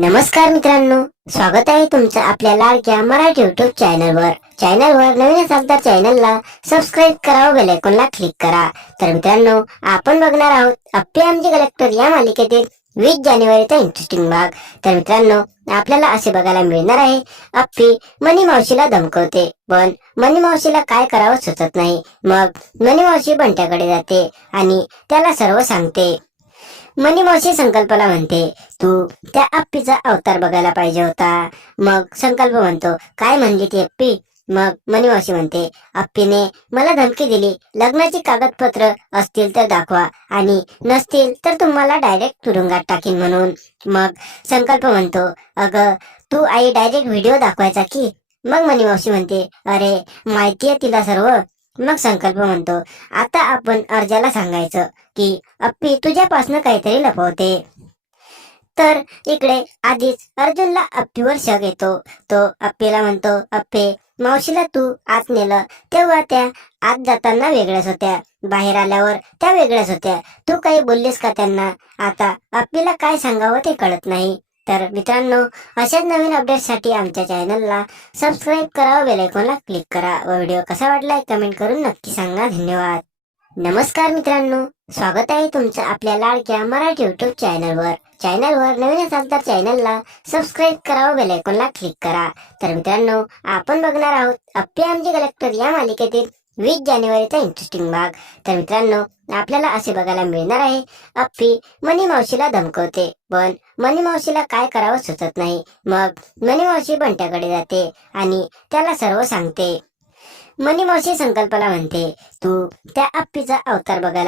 नमस्कार मित्रांनो, स्वागत आहे तुमचं आपल्या लाडक्या मराठी युट्यूब चॅनलवर नवीन असाल तर चॅनलला सबस्क्राईब करा व बेल आयकॉनला क्लिक करा। तर मित्रांनो, आपण बघणार आहोत अप्पी आमचे कलेक्टर या मालिकेतील 20 जानेवारीचा इंटरेस्टिंग भाग। तर मित्रांनो, आपल्याला असे बघायला मिळणार आहे अप्पी मनी मावशीला धमकवते, पण मनी मावशीला काय करावं सुचत नाही। मग मनी मावशी बंट्याकडे जाते आणि त्याला सर्व सांगते। मनी मावशी संकल्पला म्हणते, तू त्या अप्पीचा अवतार बघायला पाहिजे होता। मग संकल्प म्हणतो, काय म्हणली ती अप्पी? मग मनी मावशी म्हणते, अप्पीने मला धमकी दिली, लग्नाची कागदपत्र असतील तर दाखवा आणि नसतील तर तुम्हाला डायरेक्ट तुरुंगात टाकीन म्हणून। मग संकल्प म्हणतो, अगं तू आई डायरेक्ट व्हिडिओ दाखवायचा की? मग मनी मावशी म्हणते, अरे माहितीये तिला सर्व। मग संकल्प म्हणतो, आता आपण अर्जाला सांगायचं की अप्पी तुझ्यापासनं काहीतरी लपवते। तर इकडे आधीच अर्जुनला अप्पीवर शक येतो। तो अप्पीला म्हणतो, अप्पे मावशीला तू आत नेलं तेव्हा त्या आत जाताना वेगळ्याच होत्या, बाहेर आल्यावर त्या वेगळ्याच होत्या, तू काही बोललीस का त्यांना? आता अप्पीला काय सांगावं ते कळत नाही। तर मित्रांनो, अशाच नवीन अपडेटसाठी आमच्या चॅनलला सबस्क्राईब करा व बेल आयकॉनला क्लिक करा व व्हिडिओ कसा वाटलाय कमेंट करून नक्की सांगा। धन्यवाद। नमस्कार मित्रांनो, स्वागत आहे तुमचं आपल्या लाडक्या मराठी युट्यूब चॅनलवर नवीन असाल तर चॅनलला सबस्क्राईब करा व बेल आयकॉनला क्लिक करा। तर मित्रांनो, आपण बघणार आहोत अप्पी आमचे कलेक्टर या मालिकेतील 20 जानेवारीचा इंटरेस्टिंग भाग। तर मित्रांनो, आपल्याला असे बघायला मिळणार आहे अप्पी मनी मावशीला धमकवते, पण मनी मावशीला काय करावं सुचत नाही। मग मनी मावशी बंट्याकडे जाते आणि त्याला सर्व सांगते। मनी मावशी संकल्पला म्हणते, तू त्या अप्पीचा अवतार बघायला